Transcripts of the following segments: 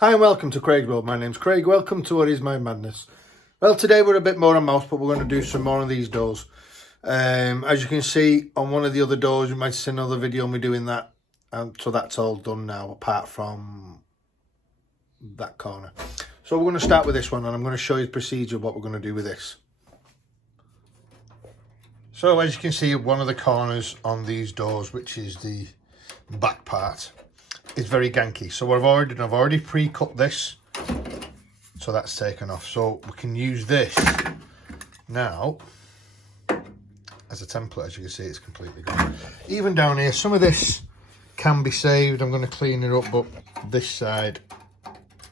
Hi and welcome to Craig's World. My name's Craig. Welcome to What Is My Madness. Well, today we're a bit more on mouse, but we're going to do some more of these doors. As you can see on one of the other doors, you might have seen another video of me doing that. So that's all done now, apart from that corner. So we're going to start with this one, and I'm going to show you the procedure of what we're going to do with this. So as you can see, one of the corners on these doors, which is the back part, is very ganky. So what I've already pre-cut this, so that's taken off. So we can use this now as a template. As you can see, it's completely gone. Even down here, some of this can be saved. I'm going to clean it up, but this side,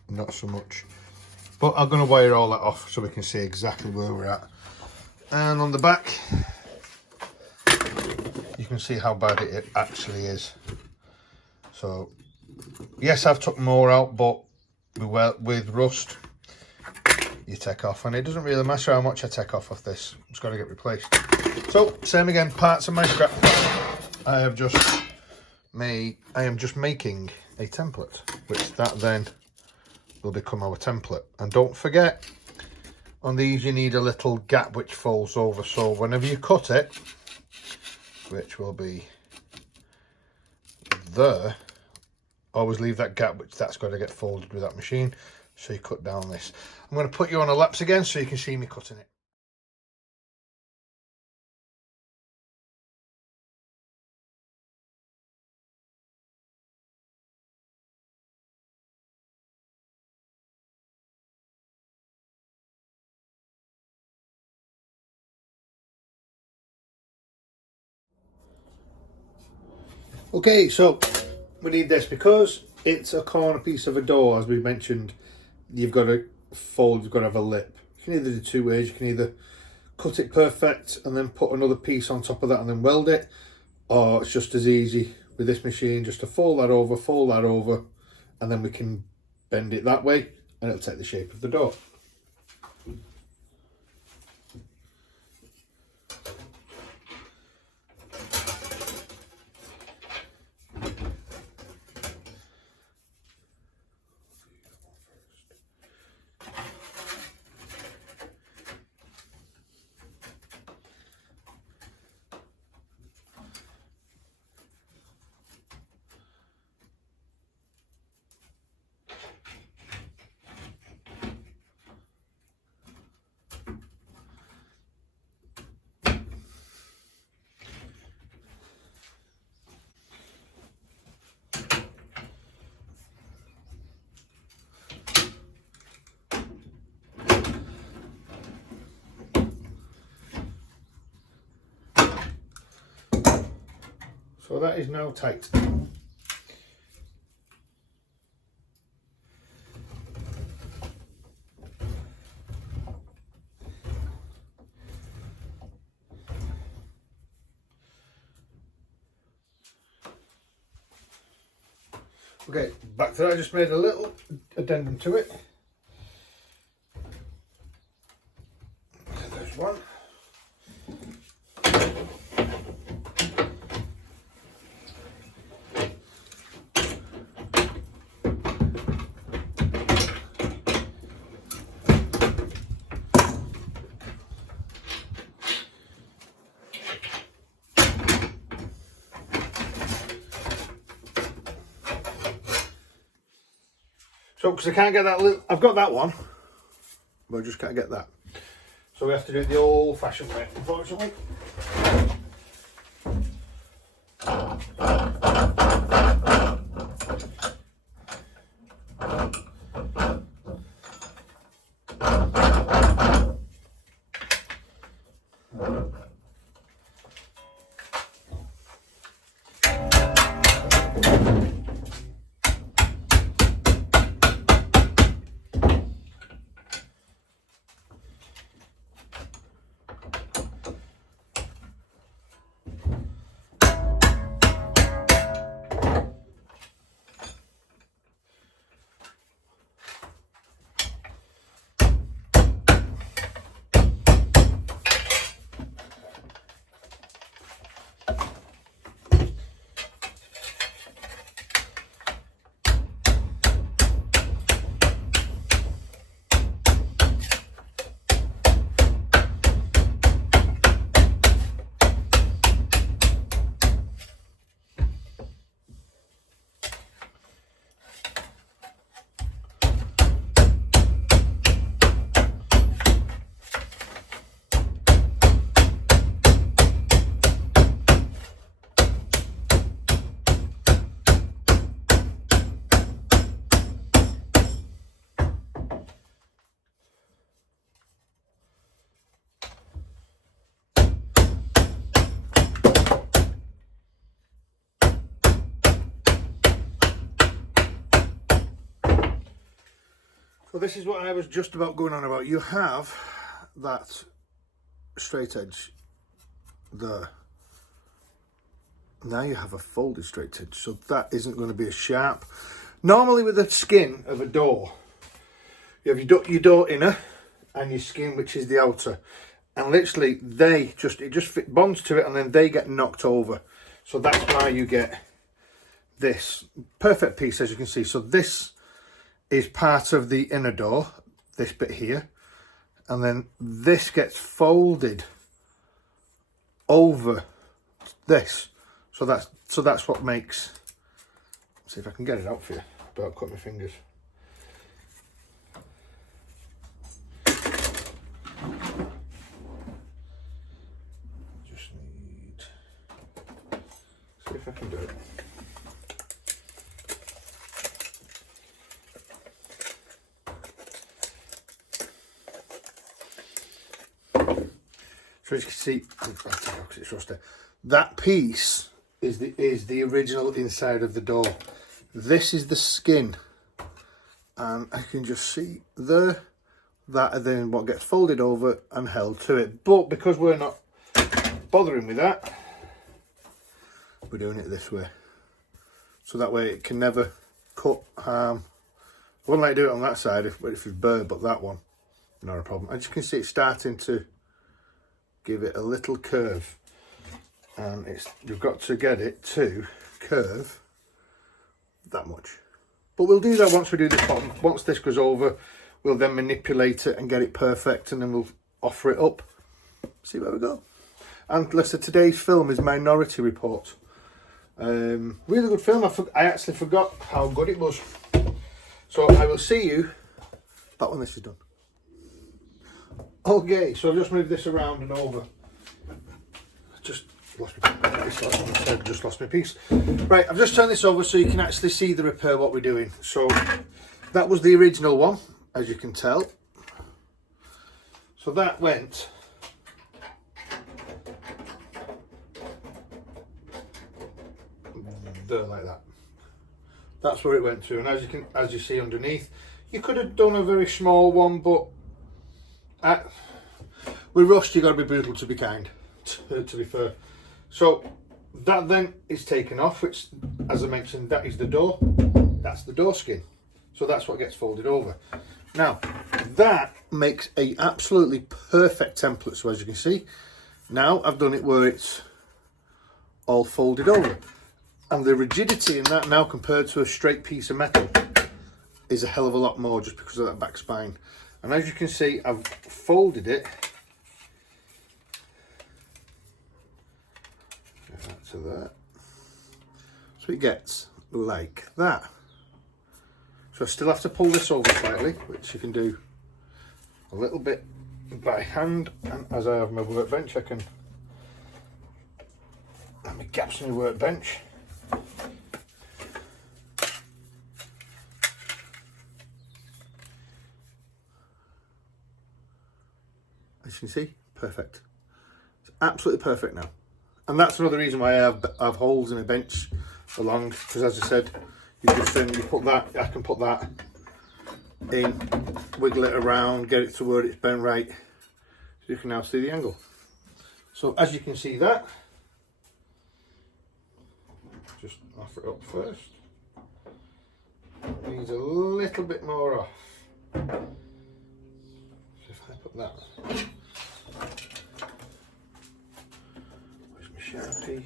not so much. But I'm going to wire all that off so we can see exactly where we're at. And on the back, you can see how bad it actually is. So yes, I've took more out, but with rust, you take off, and it doesn't really matter how much I take off of this. It's got to get replaced. So same again, parts of my scrap. I am just making a template, which that then will become our template. And don't forget, on these you need a little gap which folds over, so whenever you cut it, which will be there, always leave that gap, which that's got to get folded with that machine. So you cut down this. I'm going to put you on a lapse again so you can see me cutting it. Okay, so we need this because it's a corner piece of a door, as we mentioned. You've got to fold, you've got to have a lip. You can either do two ways. You can either cut it perfect and then put another piece on top of that and then weld it, or it's just as easy with this machine just to fold that over, and then we can bend it that way and it'll take the shape of the door. So that is now tight. Okay, back to that. I just made a little addendum to it. Okay, there's one. So, because I can't get that little, I've got that one, but I just can't get that. So we have to do it the old-fashioned way, unfortunately. So this is what I was just about going on about. You have that straight edge there. Now you have a folded straight edge, so that isn't going to be as sharp. Normally with the skin of a door, you have your door inner and your skin, which is the outer, and literally it just bonds to it, and then they get knocked over. So that's why you get this perfect piece, as you can see. So this is part of the inner door, this bit here, and then this gets folded over this. So that's what makes. Let's see if I can get it out for you without cutting my fingers. Just need. See if I can do it. So as you can see, it's rusty. That piece is the original inside of the door. This is the skin, and I can just see there that and then what gets folded over and held to it. But because we're not bothering with that, we're doing it this way. So that way it can never cut, harm. I wouldn't like to do it on that side if it's bare, but that one, not a problem. As you can see, it's starting to give it a little curve, and you've got to get it to curve that much. But we'll do that once we do this bottom. Once this goes over, we'll then manipulate it and get it perfect, and then we'll offer it up, see where we go. And listen, today's film is Minority Report. Really good film. I actually forgot how good it was. So I will see you back when this is done. Okay, so I've just moved this around and over. Just lost my piece. Right, I've just turned this over so you can actually see the repair, what we're doing. So that was the original one, as you can tell. So that went there like that. That's where it went to, and as you see underneath, you could have done a very small one, but with rust you got to be brutal to be kind, to be fair. So that then is taken off, which, as I mentioned, that is the door. That's the door skin. So that's what gets folded over. Now that makes a absolutely perfect template. So as you can see, now I've done it where it's all folded over, and the rigidity in that now compared to a straight piece of metal is a hell of a lot more, just because of that back spine. And as you can see, I've folded it to that, so it gets like that. So I still have to pull this over slightly, which you can do a little bit by hand, and as I have my workbench, I can have my gaps in my workbench. As you can see, perfect. It's absolutely perfect now. And that's another reason why I have holes in a bench along, because as I said, you put that, I can put that in, wiggle it around, get it to where it's bent right, so you can now see the angle. So as you can see that, just offer it up first. Needs a little bit more off. So if I put that, where's my Sharpie?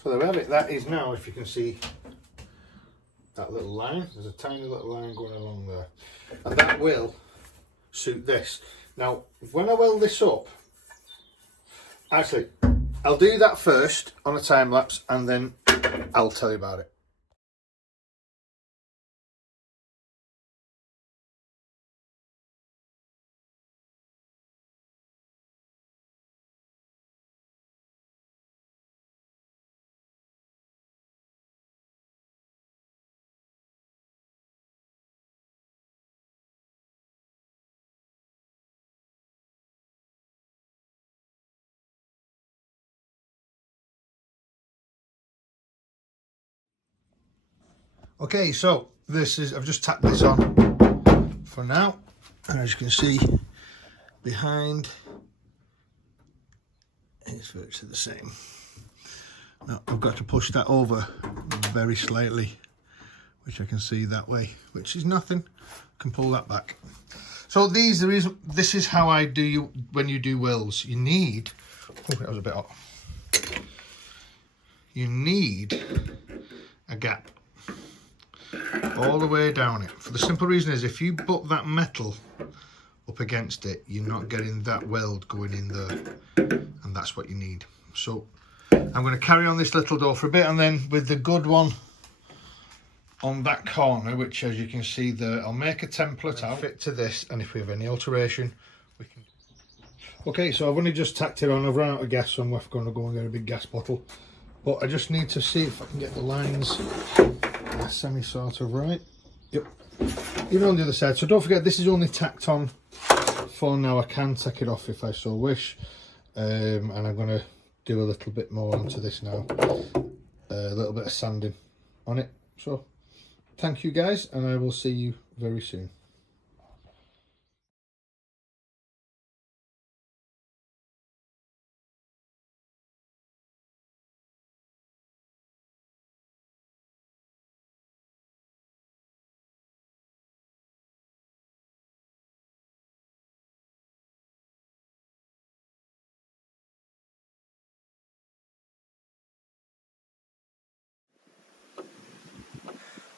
So there we have it. That is now, if you can see that little line, there's a tiny little line going along there, and that will suit this. Now when I weld this up, actually I'll do that first on a time lapse, and then I'll tell you about it. Okay, so this is, I've just tacked this on for now, and as you can see behind, it's virtually the same. Now I've got to push that over very slightly, which I can see that way, which is nothing. I can pull that back. So this is how I do when you do wills. You need, oh, that was a bit hot. You need a gap all the way down it. For the simple reason is if you butt that metal up against it, you're not getting that weld going in there, and that's what you need. So I'm going to carry on this little door for a bit, and then with the good one on that corner, which as you can see there, I'll make a template out, fit to this, and if we have any alteration, we can. Okay, so I've only just tacked it on. I've run out of gas, so I'm going to go and get a big gas bottle. But I just need to see if I can get the lines semi sort of right. Yep. Even on the other side. So don't forget, this is only tacked on for now. I can take it off if I so wish. And I'm going to do a little bit more onto this now. A little bit of sanding on it. So thank you guys, and I will see you very soon.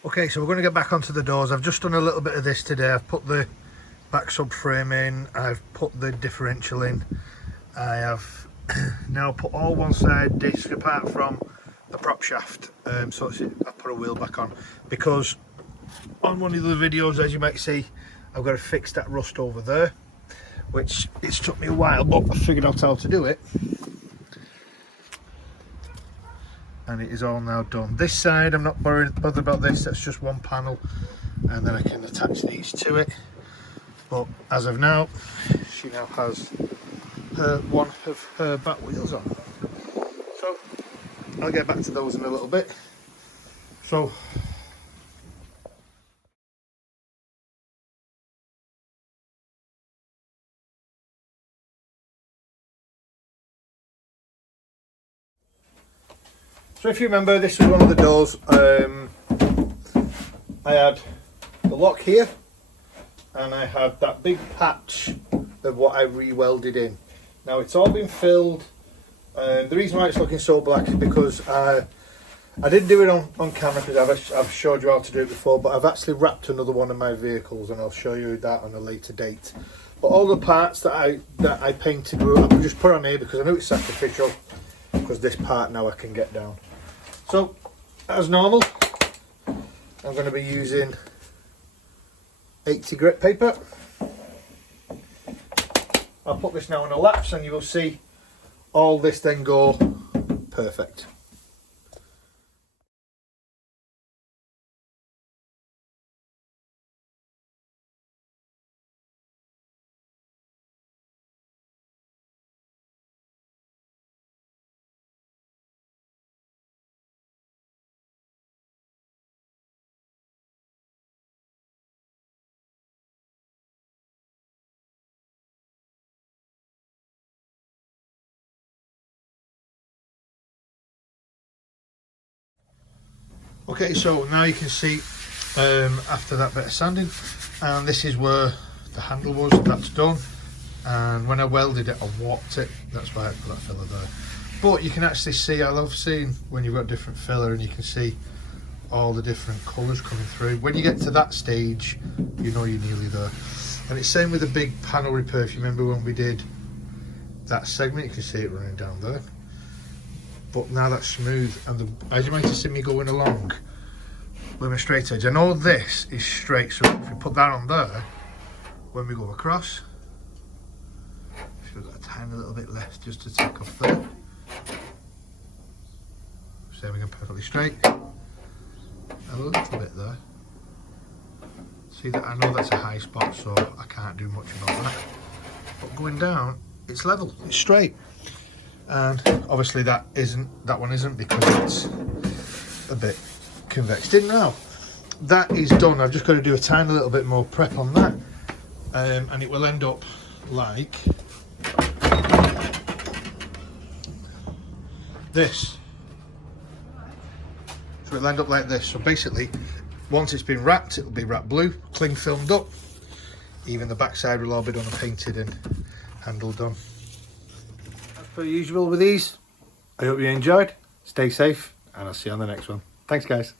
Okay, so we're going to get back onto the doors. I've just done a little bit of this today. I've put the back subframe in, I've put the differential in, I have now put all one side disc apart from the prop shaft, so I put a wheel back on, because on one of the videos, as you might see, I've got to fix that rust over there, which it's took me a while, but I figured out how to do it. And it is all now done. This side, I'm not bothered about this, that's just one panel, and then I can attach these to it. But as of now, she now has one of her back wheels on. So I'll get back to those in a little bit. So if you remember, this was one of the doors. I had the lock here, and I had that big patch of what I re-welded in. Now it's all been filled. The reason why it's looking so black is because I didn't do it on camera, because I've showed you how to do it before, but I've actually wrapped another one of my vehicles, and I'll show you that on a later date. But all the parts that I painted, I can just put on here because I know it's sacrificial, because this part now I can get down. So as normal, I'm going to be using 80 grit paper. I'll put this now on a lapse, and you will see all this then go perfect. Okay, so now you can see after that bit of sanding, and this is where the handle was, that's done. And when I welded it, I warped it, that's why I put that filler there. But you can actually see, I love seeing when you've got different filler and you can see all the different colours coming through. When you get to that stage, you know you're nearly there. And it's same with the big panel repair. If you remember when we did that segment, you can see it running down there. But now that's smooth, and as you might have seen me going along with my straight edge, I know this is straight, so if we put that on there, when we go across, we've got a tiny little bit left just to take off there. So we go perfectly straight. A little bit there. See that? I know that's a high spot, so I can't do much about that. But going down, it's level, it's straight. And obviously that one isn't, because it's a bit convexed in now. that is done. I've just got to do a tiny little bit more prep on that, and it will end up like this. So it'll end up like this. So basically, once it's been wrapped, it'll be wrapped blue, cling filmed up. Even the backside will all be done and painted and handle done. As per usual with these, I hope you enjoyed. Stay safe, and I'll see you on the next one. Thanks, guys.